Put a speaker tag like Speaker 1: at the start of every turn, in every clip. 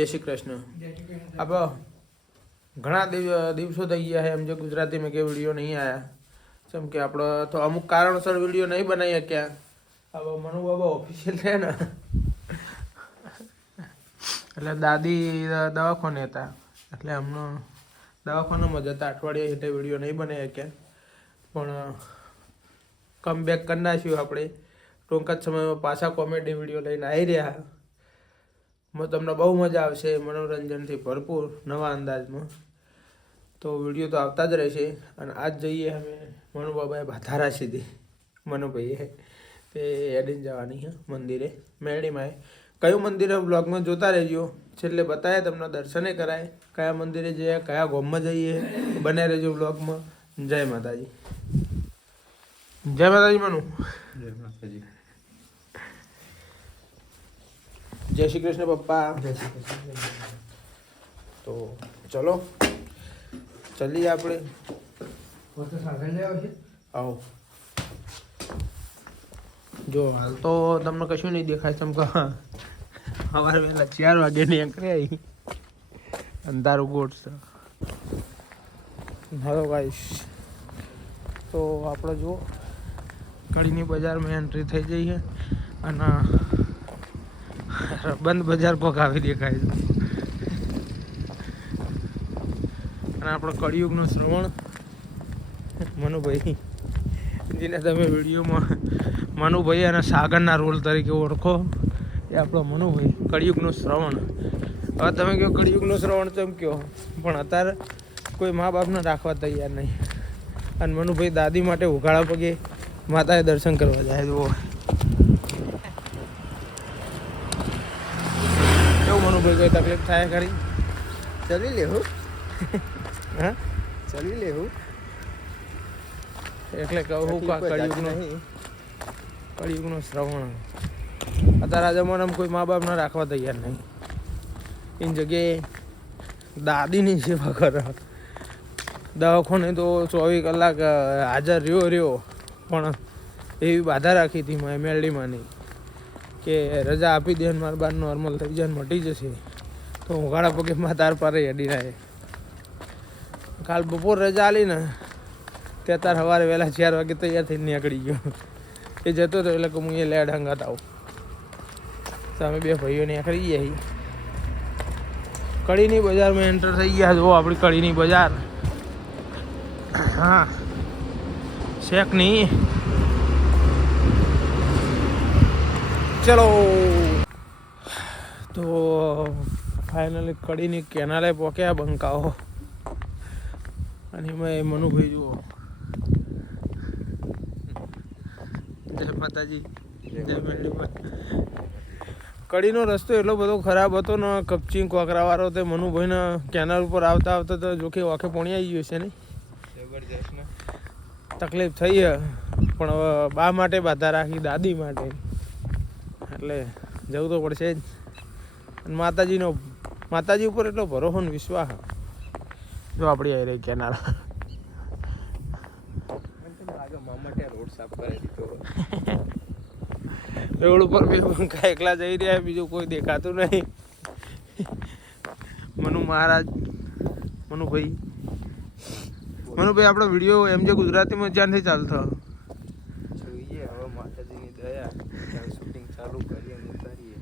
Speaker 1: જય શ્રી કૃષ્ણ. આપ, ઘણા દિવસો થઈ ગયા છે, એમ જે ગુજરાતીમાં કે વીડિયો નહીં આવ્યા જેમ કે આપણે તો અમુક કારણોસર વીડિયો નહીં બનાવી શક્યા. હવે મનુ બાબા ઓફિશિયલ છે ને. એટલે દાદી દવાખાને હતા. એટલે એમનો દવાખાનામાં જતા અઠવાડિયે એટલે વીડિયો નહીં બનાવી શક્યા. પણ કમબેક કરી નાખ્યું આપણે. ટૂંક જ સમયમાં પાછા કોમેડી વીડિયો લઈને આવી રહ્યા. તમને બહુ મજા આવશે મનોરંજનથી ભરપૂર નવા અંદાજમાં. તો વીડિયો તો આવતા જ રહેશે અને આજ જઈએ અમે મનુબાબાએ ભાધારા સીધી. મનુભાઈએ તે એડીને જવાની છે મંદિરે, મેરડીમાં. કયું મંદિરે બ્લોગમાં જોતા રહેજો. છેલ્લે બતાવે તમને દર્શને કરાય કયા મંદિરે જઈએ, કયા ગોમમાં જઈએ. બને રહેજો બ્લોગમાં જય માતાજી. જય માતાજી, મનુ.
Speaker 2: જય માતાજી.
Speaker 1: જય શ્રી કૃષ્ણ પપ્પા. તો ચલો ચલીએ આપણે. આવો. જો હાલ તો તમને કશું નહીં દેખાય તમ કે સવારે વહેલા ચાર વાગે નીકળે આવી અંધારું ગોટ હલો ગાઈશ તો આપણે જો કડીની બજારમાં એન્ટ્રી થઈ જઈએ છે. બંધ બજાર આવી દેખાય છે. અને આપણો કળિયુગનો શ્રવણ. મનુભાઈ. જેને તમે વિડીયોમાં મનુભાઈ અને સાગરના રોલ તરીકે ઓળખો, એ આપણો મનુભાઈ, કળિયુગનું શ્રવણ. હવે તમે કહો કળિયુગનું શ્રવણ તેમ કહો, પણ અત્યારે કોઈ મા બાપને રાખવા તૈયાર નહીં. અને મનુભાઈ દાદી માટે ઉઘાડા પગે માતાએ દર્શન કરવા જાય જુઓ કેવું મનુભાઈ કોઈ તકલીફ થાય ખરી?
Speaker 2: ચલી લેવું
Speaker 1: હા.
Speaker 2: ચલી લેવું
Speaker 1: એટલે કહું કા કળિયુગનો
Speaker 2: નહીં.
Speaker 1: કળિયુગનો શ્રવણ. અત્યારે જમાનામાં કોઈ મા બાપ ના રાખવા તૈયાર નહીં. એની જગ્યાએ દાદીની સેવા કરે. દવાખાને તો ચોવીસ કલાક હાજર રહ્યો રહ્યો. પણ એવી બાધા રાખી હતી એમએલડીમાં નહીં. કે રજા આપી દે મારા બાર નોર્મલ થઈ જાય મટી જશે. ગાળા પગે તાર પારે અડી રહે કાલ બપોર રજા આલી ને, તે તાર સવારે વહેલા ચાર વાગે તૈયાર થઈને નીકળી ગયો. એ જતો હતો એટલે કે હું એ લેડ હંગાત આવું. સામે બે ભાઈઓ નીકળી ગયા કડીની બજારમાં એન્ટર થઈ ગયા જો આપણી કડીની બજાર. હા. શેક નહીં ચલો. તો ફાઇનલી કડીની કેનાલે પહોંચ્યા બંકાઓ. અને એમાં એ મનુભાઈ જુઓ. જય માતાજી. જય મેરડીમાં કડીનો રસ્તો એટલો બધો ખરાબ હતો ને કપચી કોકરાવાળો તે મનુભાઈના કેનાલ ઉપર આવતા આવતા તો જોકે વાંખે પોણી આવી ગયું છે ને? તકલીફ થઈ પણ હવે બા માટે બાધા રાખી દાદી માટે. એટલે જવું તો પડશે જ. માતાજીનો માતાજી ઉપર એટલો ભરોસો ને વિશ્વાસ. જો આપણી આવી રહી કેનાલ.
Speaker 2: રોડ
Speaker 1: ઉપર બે પંખા એકલા જઈ રહ્યા, બીજું કોઈ દેખાતું નહીં. મનુ મહારાજ, મનુભાઈ. મનુભાઈ, આપણો વીડિયો એમ જે ગુજરાતીમાં જ્યાંથી ચાલતો
Speaker 2: જોઈએ હવે માતાજીની દયા ત્યાં શૂટિંગ ચાલુ કરીએ અને ઉતારીએ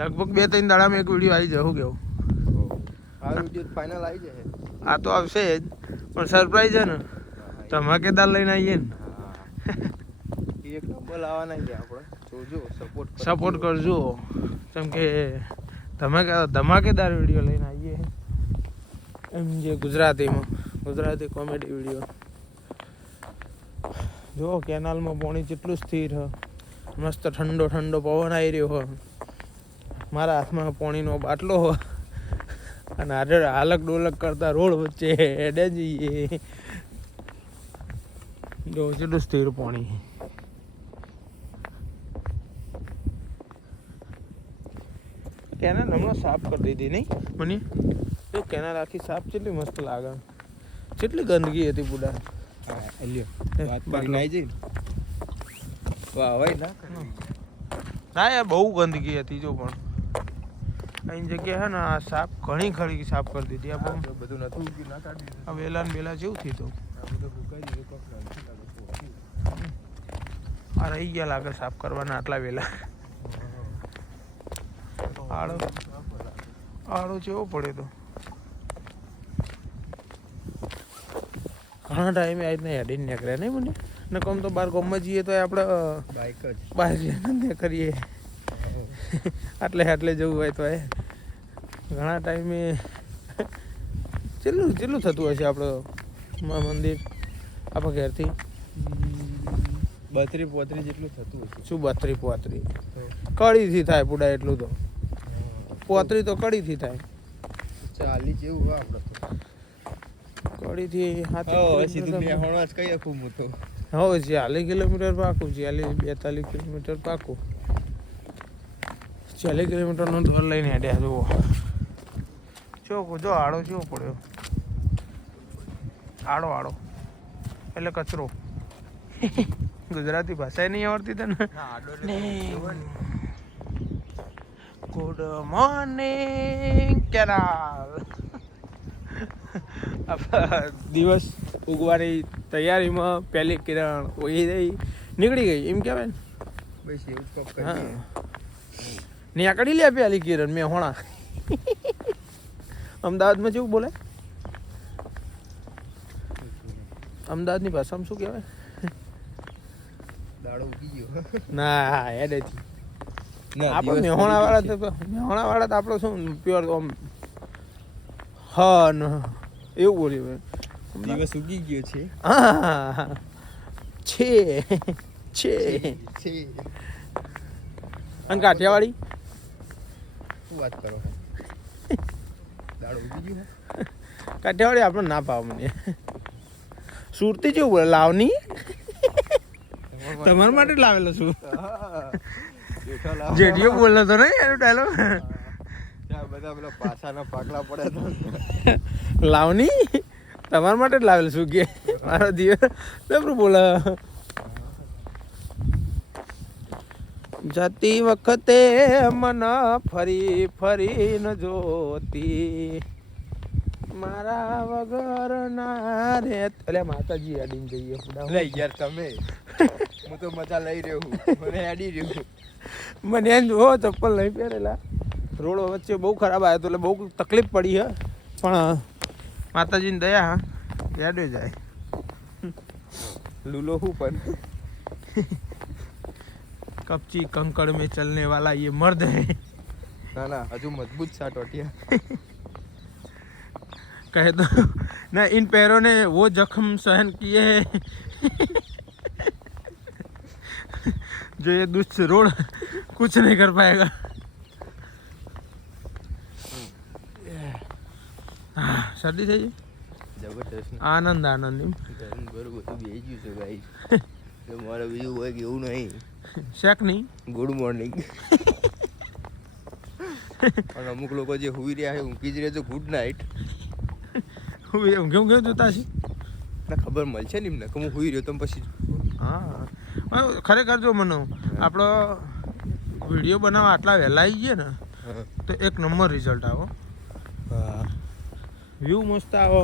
Speaker 1: લગભગ બે ત્રણ દાડામાં એક વીડિયો આવી જવું કેવું?
Speaker 2: આ વીડિયો ફાઇનલ આવી જશે
Speaker 1: આ તો આવશે જ પણ સરપ્રાઈઝ છે ને. ધમાકેદાર લઈને આવીએ ને.
Speaker 2: એક નંબર લાવવાના છે આપણે. જોજો સપોર્ટ
Speaker 1: સપોર્ટ કરજો. કેમ કે ધમાકે ધમાકેદાર વીડિયો લઈને આવીએ. એમ જે ગુજરાતીમાં ગુજરાતી કોમેડી વીડિયો. જો કેનાલમાં પાણી કેટલું સ્થિર હ મસ્ત ઠંડો ઠંડો પવન આવી રહ્યો હ મારા હાથમાં પાણીનો બાટલો અને હારે હાલક ડોલક કરતા રોડ વચ્ચે હેડે જઈએ. જો કેટલું સ્થિર પાણી. કેનાલ હમણાં સાફ કરી દીધી નહીં? મને? જો કેનાલ આખી સાફ કેટલી મસ્ત લાગે. કેટલી ગંદકી હતી
Speaker 2: પૂડા. વાહ ભાઈ ના
Speaker 1: ના બહુ ગંદકી હતી જો પણ. અહીં જગ્યા હે ને આ સાફ ઘણી ખરી સાફ કરી દીધી. આ
Speaker 2: બધું નતું
Speaker 1: આ વેલા ને વેલા જેવું થયું
Speaker 2: આ
Speaker 1: રહી ગયા લાગે સાફ કરવાના આટલા વેલા. આડો આડો જેવો પડે તો. ઘણા ટાઈમે આવી ને હેડીને નીકળ્યા નહીં મને. ને કમ તો બાર ગામમાં જઈએ તો આપણે
Speaker 2: બાઇક જ.
Speaker 1: બાઇક કરીએ આટલે આટલે જવું હોય તો એ. ઘણા ટાઈમે કેટલું કેટલું થતું હશે આપણો મંદિર આપણા ઘેરથી.
Speaker 2: બત્રી પોત્રી જેટલું થતું હશે.
Speaker 1: શું બત્રી પોતરી? કડીથી થાય પુડા એટલું તો. પોત્રી તો કડીથી થાય.
Speaker 2: ચાલી જેવું હોય આપણે તો.
Speaker 1: કડીથી
Speaker 2: હવે સીધું જ કઈ
Speaker 1: હવે ચાલીસ કિલોમીટર પાકું ચાલીસ બેતાલીસ કિલોમીટર પાકું. ચાલીસ કિલોમીટરનો દોર લઈને હેડ્યા જુઓ. ચો જો આડો ચેવો પડ્યો. આડો આડો. એટલે કચરો. ગુજરાતી ભાષા નહીં આવડતી તને? Good morning canal. દિવસ ઉગવાની તૈયારીમાં પહેલી કિરણ ઓઈ ગઈ નીકળી ગઈ એમ કહેવાય ને?
Speaker 2: બસ એવું
Speaker 1: હા.
Speaker 2: કરીએ
Speaker 1: નીકળી લે પેલી કિરણ મેં હોણા. અમદાવાદમાં કેવું બોલે? અમદાવાદની ભાષામાં શું કહેવાય?
Speaker 2: દાડો ઉગી ગયો.
Speaker 1: ના હેડેથી
Speaker 2: ના,
Speaker 1: આપણે મેહોણા વાળા તો મેહોણા વાળા તો આપણો શું પ્યોર આમ હા ન એવું બોલ્યું
Speaker 2: દિવસ ઉગી ગયો છે.
Speaker 1: હા છે છે.
Speaker 2: છે.
Speaker 1: અને કાઠિયાવાડી?
Speaker 2: શું વાત કરો. દાડો ઉગી ગયો.
Speaker 1: કાઠિયાવાડી આપણે ના ભાવ મને સુરતી જેવું બોલે લાવની? તમારા માટે લાવેલો છું. જેડીઓ બોલતો તો નહીં એનો ડાયલોગ
Speaker 2: બધા પેલા પાછાના પાકલા પડ્યા હતા.
Speaker 1: લાવની? તમારા માટે જ લાવેલો છું કે મારો બોલા બોલે જતી વખતે મન ફરી ફરી ન જોતી. મારા વગર ના રે. એટલે માતાજી અડીને જઈએ
Speaker 2: લે યાર તમે. હું તો મજા લઈ રહ્યો હું મને અડી રહ્યું
Speaker 1: મને એમ જો ચપ્પલ નહીં પહેરેલા. રોડો વચ્ચે બહુ ખરાબ આવ્યો એટલે બહુ તકલીફ પડી હે. પણ માતાજીની દયા હા યાડો જાય.
Speaker 2: લૂલો હું પણ.
Speaker 1: કપચી કંકड़ में चलने वाला ये मर्द है
Speaker 2: ના ના હજુ મજબૂત સા ટોટિયા
Speaker 1: कह दो ना इन पैरों ने वो जख्म सहन किए हैं जो ये दुष्ट रोड कुछ नहीं कर पाएगा હા, શરદી થઈ ગઈ?
Speaker 2: જબરદસ્ત ને.
Speaker 1: આનંદ આનંદ એમ.
Speaker 2: ગરમ બરોબર તો બેસી છે ગાઈસ મારે કે એવું નહીં.
Speaker 1: શેક નહીં
Speaker 2: ગુડ મોર્નિંગ. અને અમુક લોકો જે હુઈ રહ્યા છે ઊંઘી જ રહેજો ગુડ નાઇટ.
Speaker 1: હું ઊંઘે ઊંઘે જોતા છે
Speaker 2: ખબર મળશે ને એમને કે હું હુઈ રહ્યો તમે પછી
Speaker 1: હા. ખરેખર જો મને આપણો વીડિયો બનાવવા આટલા વહેલા આવી ગયા ને તો એક નંબર રિઝલ્ટ આવો. વ્યૂ મસ્ત આવો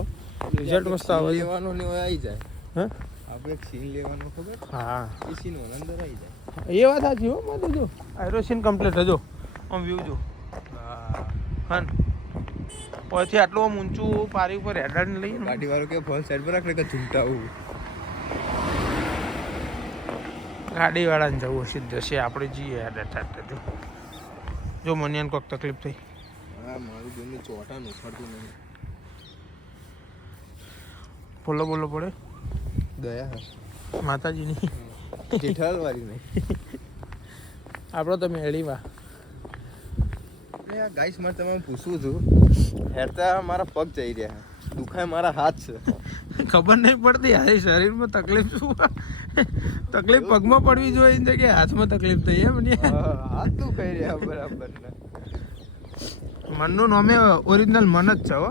Speaker 1: રિઝલ્ટ મસ્ત આવો.
Speaker 2: લેવાનો ને આવી જાય.
Speaker 1: હા?
Speaker 2: આપણે એક સીન લેવાનો ખબર?
Speaker 1: હા.
Speaker 2: એ સીન અંદર આવી જાય.
Speaker 1: એ વાત સાચી હો મારે જો. આયરોસીન કમ્પ્લીટ હજો આમ વ્યૂ જો.
Speaker 2: હા.
Speaker 1: પછી આટલું આમ ઊંચું પારી ઉપર હેડાને લઈએ ને.
Speaker 2: ગાડી વાળો કે ફર્સ્ટ સાઈડ પર રાખ ને કે ઝૂમતા આવું
Speaker 1: ગાડીવાળાને જવું હશે છે આપણે જઈએ હેડ જો. જો મને એને કોઈક તકલીફ થઈ.
Speaker 2: હા મારું જોઈને ચોટાનું ફરતું નહીં.
Speaker 1: બોલો બોલો પડે
Speaker 2: દયા
Speaker 1: માતાજીની.
Speaker 2: જેઠાલ વાળી નહીં.
Speaker 1: આપણો તો મેળીમાં
Speaker 2: ગાઈસ મારે તમે પૂછવું છું હેરતા મારા પગ જઈ રહ્યા દુખાય મારા હાથ છે.
Speaker 1: ખબર નહીં પડતી આ શરીરમાં તકલીફ શું તકલીફ પગમાં પડવી જોઈએ એની જગ્યાએ હાથમાં તકલીફ થઈ એમ ને
Speaker 2: હાથ દુખાઈ રહ્યા બરાબર ને.
Speaker 1: મનનું નામે ઓરિજિનલ મન જ છે હો.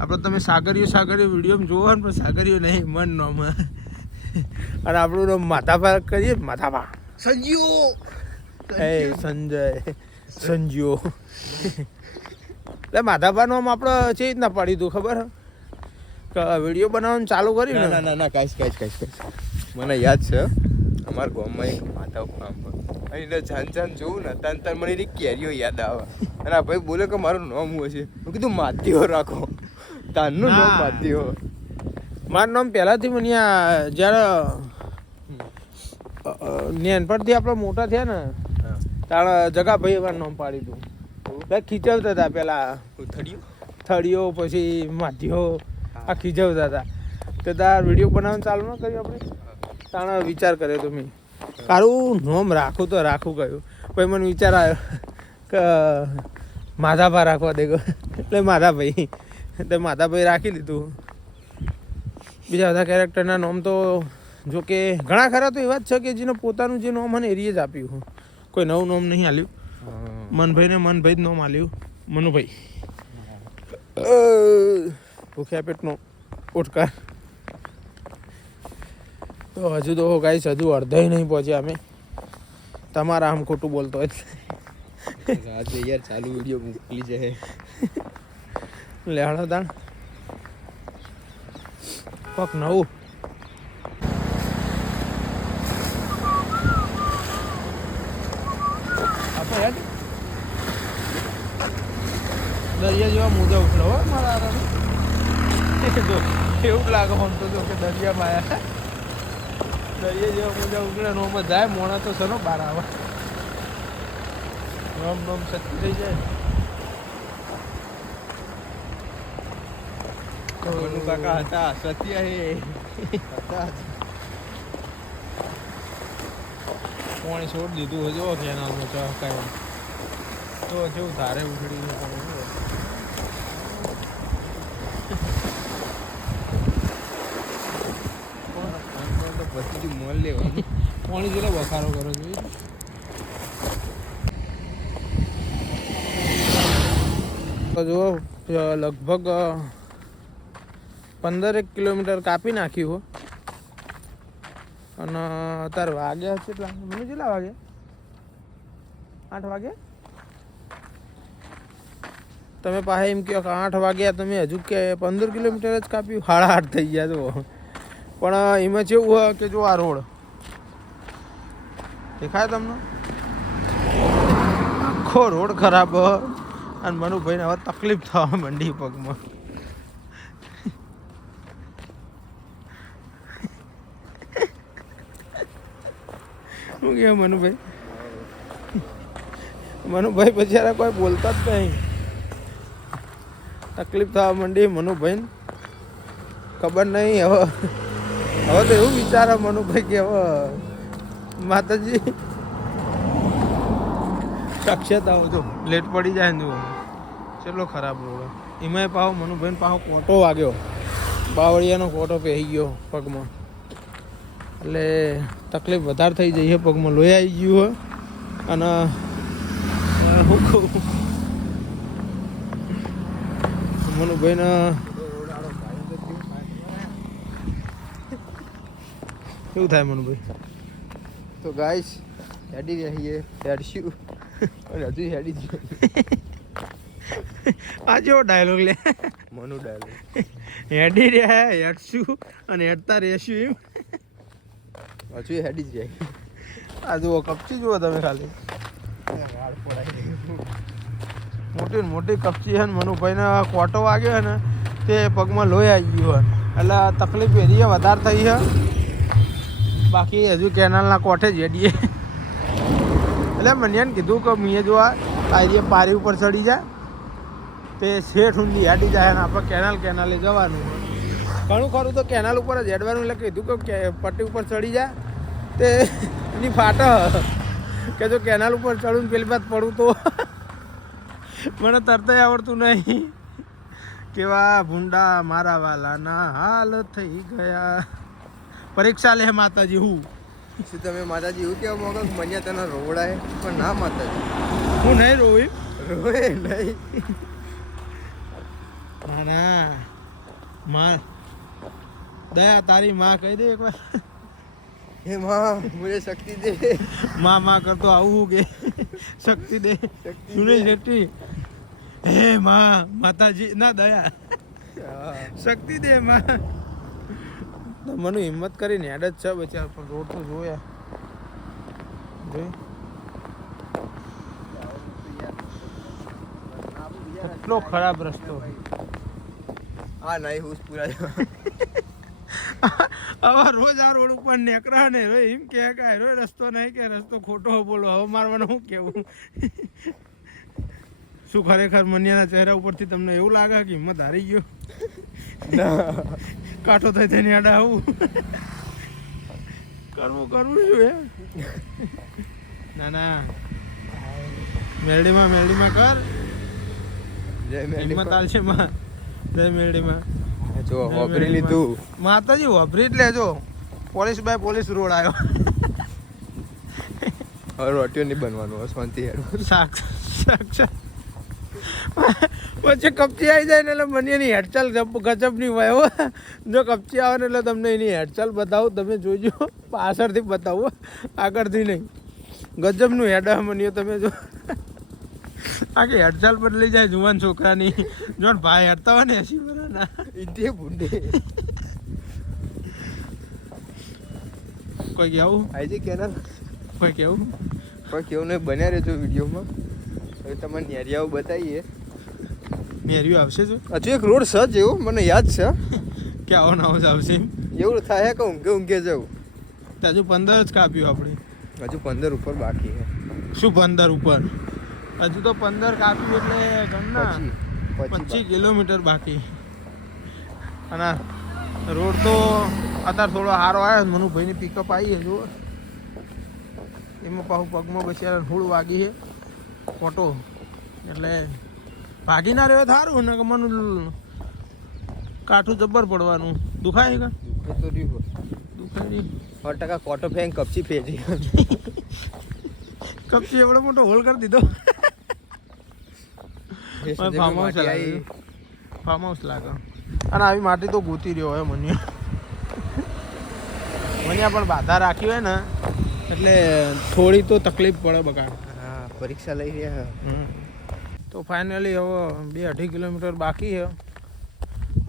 Speaker 1: આપણે તમે સાગરીયો સાગરીયો વીડિયો જોવો ને પણ સાગરીયો નહીં મન નામ. અને આપણું નામ માથાભા કરીએ માથાભા.
Speaker 2: સંજીઓ
Speaker 1: એ સંજય. સંજ્યો. એટલે માધાભાનું આમ આપણે છે રીતના પાડી દઉં ખબર? હે? કે વીડિયો બનાવવાનું ચાલુ કર્યું
Speaker 2: ના?
Speaker 1: ને
Speaker 2: ના ના ના કાંઈ કાંઈ કાંઈ કાંઈ મને યાદ છે અમારા ગામમાં એક માધવ ફાર્મ અહીં જાન જાન જોઉં ને તાન તાન મને એની કેરીઓ યાદ આવે. અને આ ભાઈ બોલે કે મારું નામ હું છે મેં કીધું માધ્યો રાખો. તાનનું નામ
Speaker 1: ના.
Speaker 2: માધ્યો.
Speaker 1: મારું નામ પહેલાંથી મને જ્યારે નેનપણથી આપણે મોટા થયા ને તાણ જગાભાઈ મારું નામ પાડી દઉં બે ખીચવતા હતા પેલા.
Speaker 2: થડીઓ
Speaker 1: થડીઓ પછી માધ્યો આ ખીચવતા હતા. તો તાર વીડિયો બનાવવાનું ચાલુ ન કર્યું આપણે? તાણ વિચાર કર્યો તો મેં. તારું નોમ રાખું તો રાખું કયું પછી મને વિચાર આવ્યો કે માધાભા રાખવા દે એટલે માધાભાઈ એટલે માધાભાઈ રાખી લીધું બીજા બધા કેરેક્ટરના નામ તો જો કે ઘણા ખરા તો એવા જ છે કે જેને પોતાનું જે નામ મને એરીએ જ આપ્યું કોઈ નવું નામ નહીં આલ્યું. મનભાઈને મનભાઈ જ નામ આલ્યું. મનુભાઈ. ભૂખ્યા પેટનો ઓટકાર. તો હજુ તો ગાઈશ હજુ અડધે નહીં પહોંચ્યા અમે. તમારા આમ ખોટું બોલતો હોય.
Speaker 2: આજે યાર ચાલુ વીડિયો મોકલી જાય
Speaker 1: લેહાડો તાણ. કોક નવું. આપણે હેડ દરિયા જેવા મોજા ઉછળો હો મારા હારાને. જો, એવું લાગે આમ તો જો કે દરિયામાં આયા. દરિયા જેવા મોજા ઉછળે ને જાય, મોણા તો સનો બહાર આવે. રમ રમ શક્તિ થઈ જાય.
Speaker 2: હતા
Speaker 1: પાણી છોડ દીધું હોય જો કેનાલમાં ચહકાય તો જેવું ધારે ઉછળી
Speaker 2: લેવાની
Speaker 1: પાણી જેટલો બખારો કરો છો જુઓ, લગભગ પંદરેક કિલોમીટર કાપી નાખ્યું હો. અને અત્યારે વાગ્યા છે કેટલા? મને કેટલા વાગ્યા આઠ વાગે? તમે પાસે એમ કહો કે આઠ વાગ્યા તમે હજુ કે પંદર કિલોમીટર જ કાપ્યું? હાડા હાડ થઈ ગયા તો પણ એમાં કેવું હોય કે જો આ રોડ. દેખાય તમને? આખો રોડ ખરાબ. અને મનુભાઈને હવે તકલીફ થવા માંડી પગમાં. શું કહે મનુભાઈ? મનુભાઈ બિચારા કોઈ બોલતા જ નહીં. તકલીફ થવા માંડી મનુભાઈ ખબર નહીં, હવે હવે તો એવું વિચારે મનુભાઈ કે હવે માતાજી સાક્ષયત આવો છો લેટ પડી જાય ને ચેટલો ખરાબ રોડ એમાંય પાહો મનુભાઈ પાહો કોટો વાગ્યો. બાવળિયાનો કોટો પહેરી ગયો પગમાં. એટલે તકલીફ વધારે થઈ જઈ છે પગમાં લોહી આવી ગયું હોય અને મનુભાઈને કેવું થાય મનુભાઈ?
Speaker 2: તો ગાઈસ હેડી રહીએ હેડશું. અને હજુ હેડી જ
Speaker 1: આ જેવો ડાયલોગ લે.
Speaker 2: મનુ ડાયલોગ
Speaker 1: હેડી રહ્યા હેડશું અને હેડતા રહેશું એમ.
Speaker 2: હજુ હેડી જ જાય.
Speaker 1: આ જુઓ, કપચી જુઓ તમે ખાલી. મોટી મોટી કપચી છે ને મનુભાઈને કોટો વાગ્યો ને, તે પગમાં લોહી આવી ગયું એટલે તકલીફ એરી છે, વધારે થઈ છે. બાકી હજુ કેનાલના કોઠે જ હેડીએ. એટલે મને એને કીધું કે મેં જો આ એરિયા પારી ઉપર ચડી જાય તે શેઠ ઊંધી હેડી જાય ને આપણે કેનાલ કેનાલે જવાનું ઘણું ખરું તો કેનાલ ઉપર જ એડવાનું એટલે કીધું કે પટ્ટી ઉપર ચડી જાય તે એની ફાટ કે જો કેનાલ ઉપર ચડું પેલી બાદ પડું તો. મને તરતય આવડતું નહીં. કેવા ભૂંડા મારા વાલાના હાલ થઈ ગયા. પરીક્ષા લે માતાજી હું.
Speaker 2: શું તમે માતાજી એવું કહેવા માંગો મને તેના રોવડાય પણ ના માતાજી.
Speaker 1: હું નહીં રોવી?
Speaker 2: રોવે નહીં.
Speaker 1: ના ના માં દયા તારી માં કહી દે એકવાર.
Speaker 2: હે માં મને શક્તિ દે.
Speaker 1: માં માં કરતો આવું કે? શક્તિ દે. સુનિલ શેટ્ટી હે માં માતાજી ના દયા. શક્તિ દે માં. તો મને હિંમત કરીને હેડ જ છે બચાર પણ રોડ તો જોયા. જોઈ. કેટલો ખરાબ રસ્તો.
Speaker 2: હા નહીં હું પૂરા
Speaker 1: હવે રોજ આ રોડ ઉપર નેકરા ને રો એમ કે કાય રો રસ્તો નહીં કે રસ્તો ખોટો બોલો. હવે મારવાનું શું કેવું? શું ખરેખર મનિયાના ચહેરા ઉપરથી તમને એવું લાગે કે હિંમત હારી ગયો? કાંઠો થઈ થઈને આડા આવું. કરવું કરવું શું હે ના ના. મેરડીમાં મેરડીમાં કર.
Speaker 2: જય
Speaker 1: હિંમત હાલશે માં. જય મેરડીમાં
Speaker 2: જો વાપરી લીધું.
Speaker 1: માતાજી વાપરી જ લેજો. પોલીસ બાય પોલીસ રોડ આવ્યો.
Speaker 2: હવે રોટીઓ નહીં બનવાનું શાંતિ
Speaker 1: પછી કપચી આવી જાય ને એટલે મને એની હેડચાલ ગજબ નહીં હોય હો. જો કપચી આવે ને એટલે તમને એની હેડચાલ બતાવું તમે જોજો. પાછળથી બતાવો આગળથી નહીં. ગજબનું હેડા મન્યો તમે જો. આખી હેડચાલ બદલી જાય જુવાન છોકરાની. જો ભાઈ હડતા હોય ને એસી વર્ષના
Speaker 2: ઇન્ડિયા ભૂંડે.
Speaker 1: કોઈ કેવું?
Speaker 2: I canal.
Speaker 1: કોઈ કેવું?
Speaker 2: કોઈ કેવું નહીં બન્યા રહેજો વિડીયોમાં. હવે તમને નેરિયાઓ બતાવીએ.
Speaker 1: મેર્યું આવશે જો?
Speaker 2: હજુ એક રોડ છે જેવો મને યાદ છે.
Speaker 1: કે આવો જ આવશે
Speaker 2: એવું થાય કે ઊંઘે ઊંઘે જવું.
Speaker 1: હજુ પંદર જ કાપ્યું આપણે.
Speaker 2: હજુ પંદર ઉપર બાકી છે.
Speaker 1: શું પંદર ઉપર? હજુ તો પંદર કાપ્યું એટલે ગણના. પચીસ કિલોમીટર બાકી. અને રોડ તો અત્યારે થોડો સારો આવ્યો મનુભાઈની પિકઅપ આવી છે જુઓ. એમાં પાછું પગમાં પછી ધૂળ વાગી છે. ખોટો. એટલે ભાગી ના રહ્યો સારું ને કે મને કાઠું જબ્બર પડવાનું. દુખાય કે?
Speaker 2: તો
Speaker 1: દુખાય નહીં
Speaker 2: સો ટકા કોટો ફેંક કપચી ફેંકી.
Speaker 1: કપચી એવડો મોટો હોલ કરી દીધો. ફાર્મ હાઉસ લાગે. ફાર્મ હાઉસ લાગે. અને આવી માટી તો ગોતી રહ્યો હોય મને. મને પણ બાધા રાખી હોય ને એટલે થોડી તો તકલીફ પડે બકા
Speaker 2: હા પરીક્ષા લઈ રહ્યા
Speaker 1: તો ફાઇનલી હવે બે અઢી કિલોમીટર બાકી છે.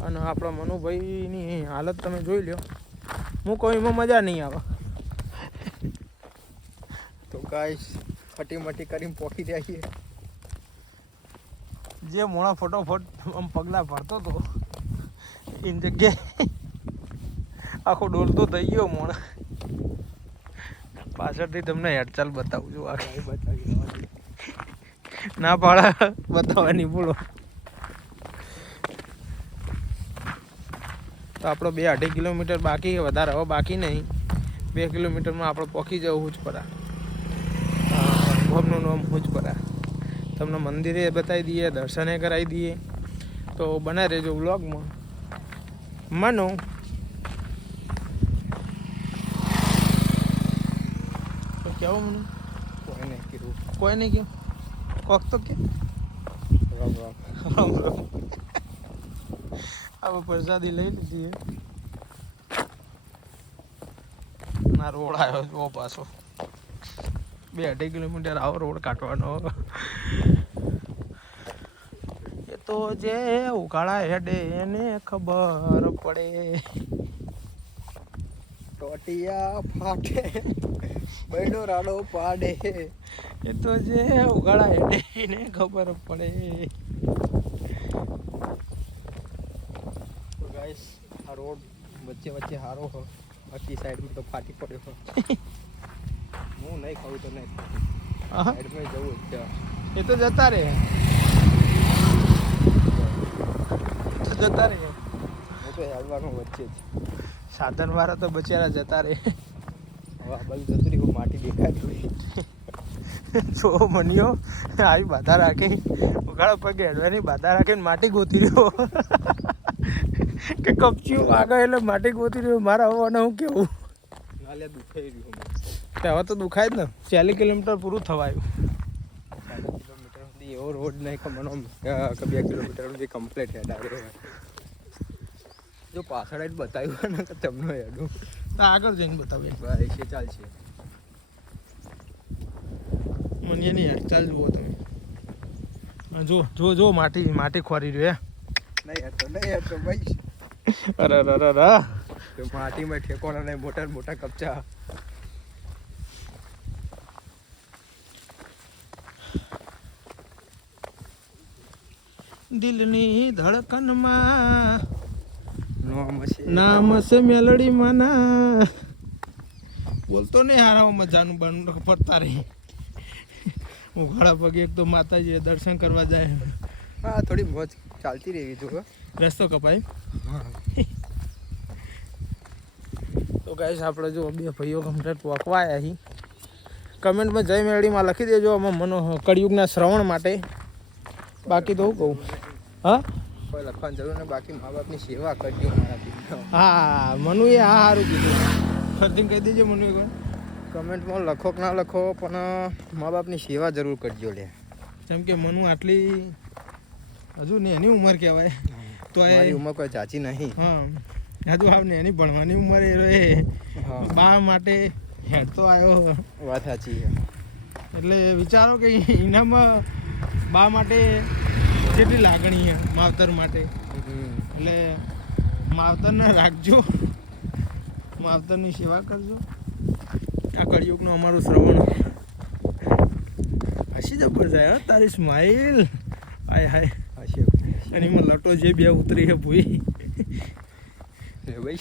Speaker 1: અને આપણા મનુભાઈની હાલત તમે જોઈ લ્યો. હું કોઈ એમાં મજા નહીં આવે.
Speaker 2: તો કાંઈ ફટી મટી કરીને પોકી છીએ
Speaker 1: જે મોણા ફટોફટ આમ પગલાં ભરતો હતો એની જગ્યાએ આખો ડોલતો થઈ ગયો મોણા. પાછળથી તમને હેડચાલ બતાવું છું. આ
Speaker 2: કાંઈ બતાવી
Speaker 1: ના પાડા. બતાવવાની બોલો. તો આપણો બે અઢી કિલોમીટર બાકી વધારે હવે બાકી નહીં. બે કિલોમીટરમાં આપણે પહોંચી જવું જ હુજપરા ગોમનું નામ હું હુજપરા તમને મંદિરે બતાવી દઈએ દર્શને કરાવી દઈએ. તો બનાવી રહેજો વ્લોગમાં. માનો. તો કેવો મને?
Speaker 2: કોઈ નહીં કીધું.
Speaker 1: કોઈ નહીં કેવું કોક તો કે.
Speaker 2: રામ રામ.
Speaker 1: હવે પ્રસાદી લઈ લીધી ના રોડ આવ્યો જો પાછો. બે અઢી કિલોમીટર આવો રોડ કાઢવાનો એ તો જે ઉકાળા હેડે એને ખબર પડે.
Speaker 2: ટોટિયા ફાટે બહેનો રાડો પાડે.
Speaker 1: એ તો જે ઉકાળા હેડે એને ખબર પડે.
Speaker 2: ગાઈસ આ રોડ વચ્ચે વચ્ચે સારો હો. બાકી સાઈડમાં તો ફાટી પડ્યો હો. હું નહીં ખાવું તો નહીં સાઈડમાં જવું
Speaker 1: એ તો જતા રહે. તો જતા રહે
Speaker 2: તો વચ્ચે જ.
Speaker 1: સાધન વાળા તો બચારા જતા રહે.
Speaker 2: હવે આ બાજુ જતું રહ્યું માટી દેખાતી
Speaker 1: જો મનિયો આવી બાધા રાખી. ઉઘાડા પગે હેડવાની બાધા રાખીને માટી ગોતી રહ્યો. કે કપચીઓ આગળ એટલે માટી ગોતી રહ્યો. મારા હોવાને હું કેવું?
Speaker 2: નાલે દુખાઈ રહ્યું
Speaker 1: તે હવે તો દુખાય જ ને. ચાલીસ કિલોમીટર પૂરું થવાયું.
Speaker 2: નહીં કે મને આમ, બે કિલોમીટર સુધી કમ્પ્લીટ છે ડાયરેક્ટ જો પાછળ જ બતાવ્યું ને કે તમને હેડું.
Speaker 1: તો આગળ જઈને બતાવીએ.
Speaker 2: ભાઈ છે ચાલશે.
Speaker 1: મનિયાની હેડચાલ જુઓ તમે. જો જો જો માટી માટી ખોરી રહ્યો
Speaker 2: નહીં હતો નહીં હતો ભાઈ.
Speaker 1: અરે અરે અરે
Speaker 2: તો માટીમાં ઠેકોણા નહીં મોટા મોટા કપચા.
Speaker 1: દિલની ધડકનમાં.
Speaker 2: નોમ છે
Speaker 1: મેલડી માના બોલતો નહીં હારા મજાનું બન ફરતા રહી. હું ઘણા પગે એક તો માતાજીએ દર્શન કરવા જાય.
Speaker 2: હા થોડી મોજ ચાલતી રહી જો
Speaker 1: રસ્તો કપાય. તો ગાઈશ આપણે જો બે ભાઈઓ કમ્પ્લેટ વખવા અહીં કમેન્ટમાં જય મેળીમાં લખી દેજો આમાં મનો કળિયુગના શ્રવણ માટે. બાકી તો હું કહું? હા?
Speaker 2: કોઈ લખવાની જરૂર ને બાકી મા બાપની સેવા કરજો
Speaker 1: હા મનુ એ હા સારું કીધું. ફરતી કહી દેજો મનુ એકવાર
Speaker 2: કમેન્ટમાં લખો કે ના લખો પણ મા બાપની સેવા જરૂર કરજો લે.
Speaker 1: જેમ કે મનુ આટલી હજુ ને એની ઉંમર કહેવાય. તો એ
Speaker 2: ઉંમર કોઈ ચાચી નહીં.
Speaker 1: હા હજુ આવને એની ભણવાની ઉંમર એ રહે
Speaker 2: હા.
Speaker 1: બા માટે હેડતો આવ્યો
Speaker 2: વાત સાચી
Speaker 1: એટલે વિચારો કે એનામાં બા માટે જેટલી લાગણી છે માવતર માટે? એટલે માવતરને રાખજો. માવતરની સેવા કરજો. આ કળિયુગનું અમારું શ્રવણ. હસી જબર જાય તારી સ્માઈલ હાય હાય.
Speaker 2: હસી
Speaker 1: અને એમાં લટો જે બે ઉતરી છે ભૂઈ.
Speaker 2: ભાઈ.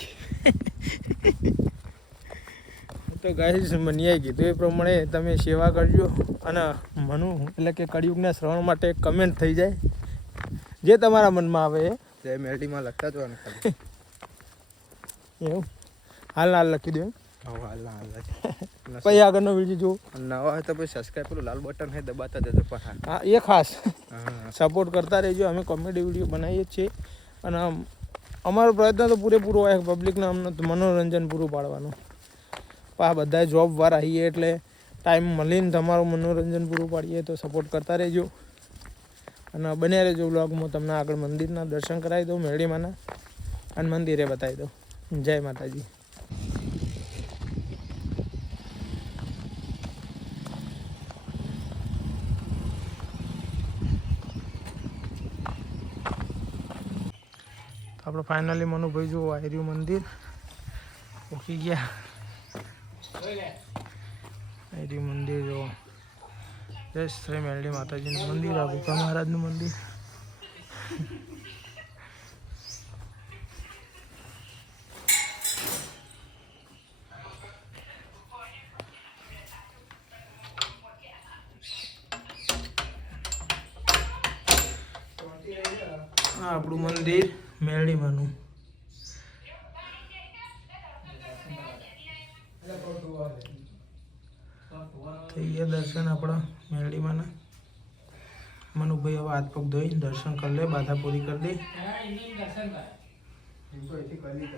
Speaker 1: તો ગાઈસ મનિયાએ કીધું એ પ્રમાણે તમે સેવા કરજો અને મનુ એટલે કે કળિયુગના શ્રવણ માટે કમેન્ટ થઈ જાય. જે તમારા મનમાં આવે એ.
Speaker 2: જય મેલડીમાં લખતા જ
Speaker 1: એવું? હાલ હાલ લખી દો પછી આગળનો વીડિયો જુઓ.
Speaker 2: નવા હોય તો પછી સબસ્ક્રાઈબ પેલું લાલ બટન હે દબાતા દેજો પણ
Speaker 1: હા. એ ખાસ. સપોર્ટ કરતા રહેજો. અમે કોમેડી વીડિયો બનાવીએ જ છીએ. અને અમારો પ્રયત્ન તો પૂરેપૂરો હોય પબ્લિકને અમને મનોરંજન પૂરું પાડવાનું. પણ આ બધા જોબ વાળા આવીએ એટલે ટાઈમ મળીને તમારું મનોરંજન પૂરું પાડીએ તો સપોર્ટ કરતા રહેજો. અને બન્યા રહેજો બ્લોગમાં તમને આગળ મંદિરના દર્શન કરાવી દઉં મેળીમાંના અને મંદિરે બતાવી દઉં. જય માતાજી. આપણે ફાઇનલી મનુભાઈ જો આયર્યું મંદિર. ઓકી ગયા. આયર્યું મંદિર, જો. જય શ્રી મેલડી માતાજીનું મંદિર, આ ભૂકા મહારાજનું મંદિર. આપણું મંદિર મેરડીમાંનું થઈ ગયા દર્શન આપણા મેરડીમાંના મનુભાઈ હવે હાથ પગ ધોઈને દર્શન કરી લે બાધા પૂરી કરી દે.
Speaker 2: અહીંથી કરી.